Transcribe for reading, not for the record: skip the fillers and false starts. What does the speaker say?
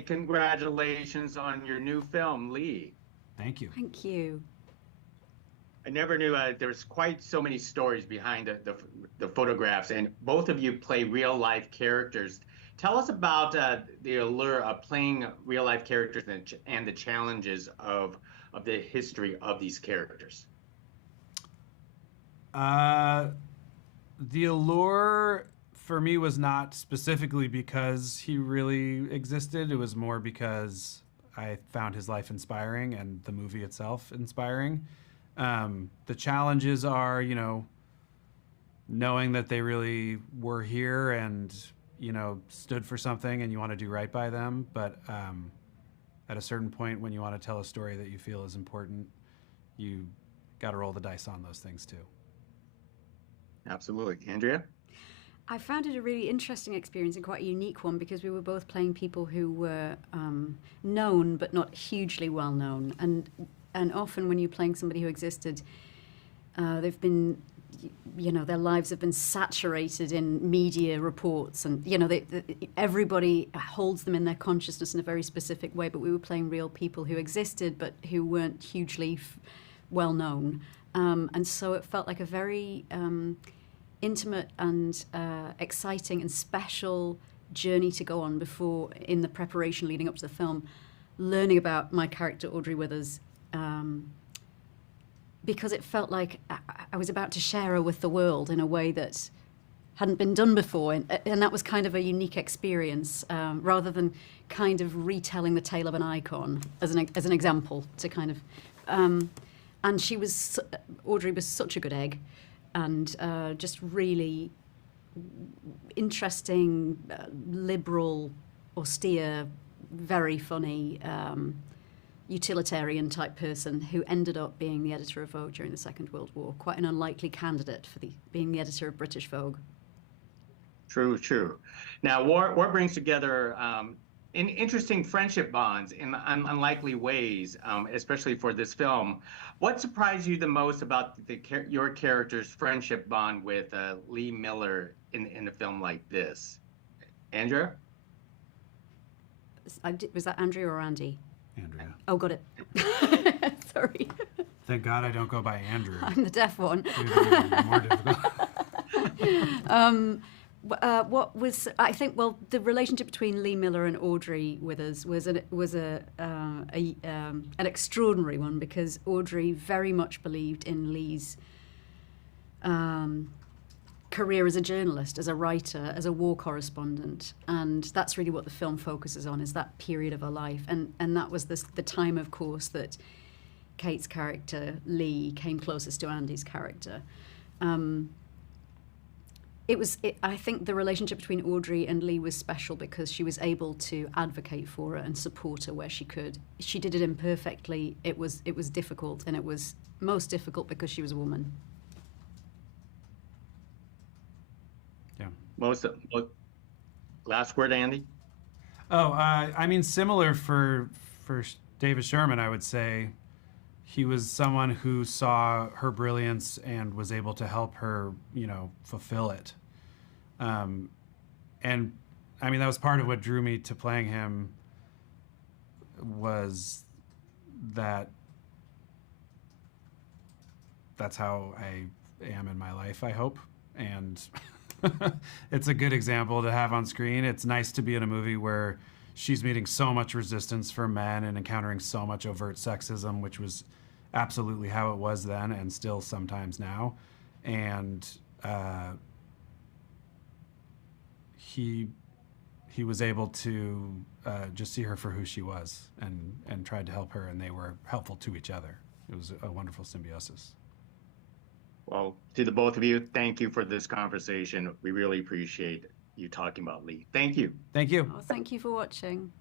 Hey, congratulations on your new film, Lee. Thank you. Thank you. I never knew there's quite so many stories behind the photographs, and both of you play real life characters. Tell us about the allure of playing real life characters and the challenges of the history of these characters. Uh, the allure for me was not specifically because he really existed. It was more because I found his life inspiring and the movie itself inspiring. The challenges are, knowing that they really were here and, stood for something and you want to do right by them. But at a certain point, when you want to tell a story that you feel is important, you got to roll the dice on those things too. Absolutely. Andrea? I found it a really interesting experience and quite a unique one because we were both playing people who were known but not hugely well known. And often when you're playing somebody who existed, they've been, their lives have been saturated in media reports, and everybody holds them in their consciousness in a very specific way. But we were playing real people who existed but who weren't hugely well known, and so it felt like a very intimate and exciting and special journey to go on before, in the preparation leading up to the film, learning about my character Audrey Withers, because it felt like I was about to share her with the world in a way that hadn't been done before, and that was kind of a unique experience, rather than kind of retelling the tale of an icon as an example to kind of, and Audrey was such a good egg, and just really interesting, liberal, austere, very funny, utilitarian type person who ended up being the editor of Vogue during the Second World War. Quite an unlikely candidate for being the editor of British Vogue. True, true. Now, war brings together in interesting friendship bonds in unlikely ways, especially for this film. What surprised you the most about your character's friendship bond with Lee Miller in a film like this? Andrea? Was that Andrea or Andy? Andrea. Oh, got it. Sorry. Thank God I don't go by Andrew. I'm the deaf one. More difficult. What was, I think, well, the relationship between Lee Miller and Audrey Withers was an extraordinary one, because Audrey very much believed in Lee's career as a journalist, as a writer, as a war correspondent, and that's really what the film focuses on, is that period of her life, and that was the time, of course, that Kate's character Lee came closest to Andy's character. I think the relationship between Audrey and Lee was special because she was able to advocate for her and support her where she could. She did it imperfectly. It was difficult, and it was most difficult because she was a woman. Yeah. Last word, Andy? Oh, I mean, similar for David Sherman, I would say. He was someone who saw her brilliance and was able to help her, fulfill it. And I mean, that was part of what drew me to playing him, was that's how I am in my life, I hope. And it's a good example to have on screen. It's nice to be in a movie where she's meeting so much resistance from men and encountering so much overt sexism, which was absolutely how it was then and still sometimes now. And he was able to just see her for who she was and tried to help her, and they were helpful to each other. It was a wonderful symbiosis. Well, to the both of you, thank you for this conversation. We really appreciate you talking about Lee. Thank you. Thank you. Oh, thank you for watching.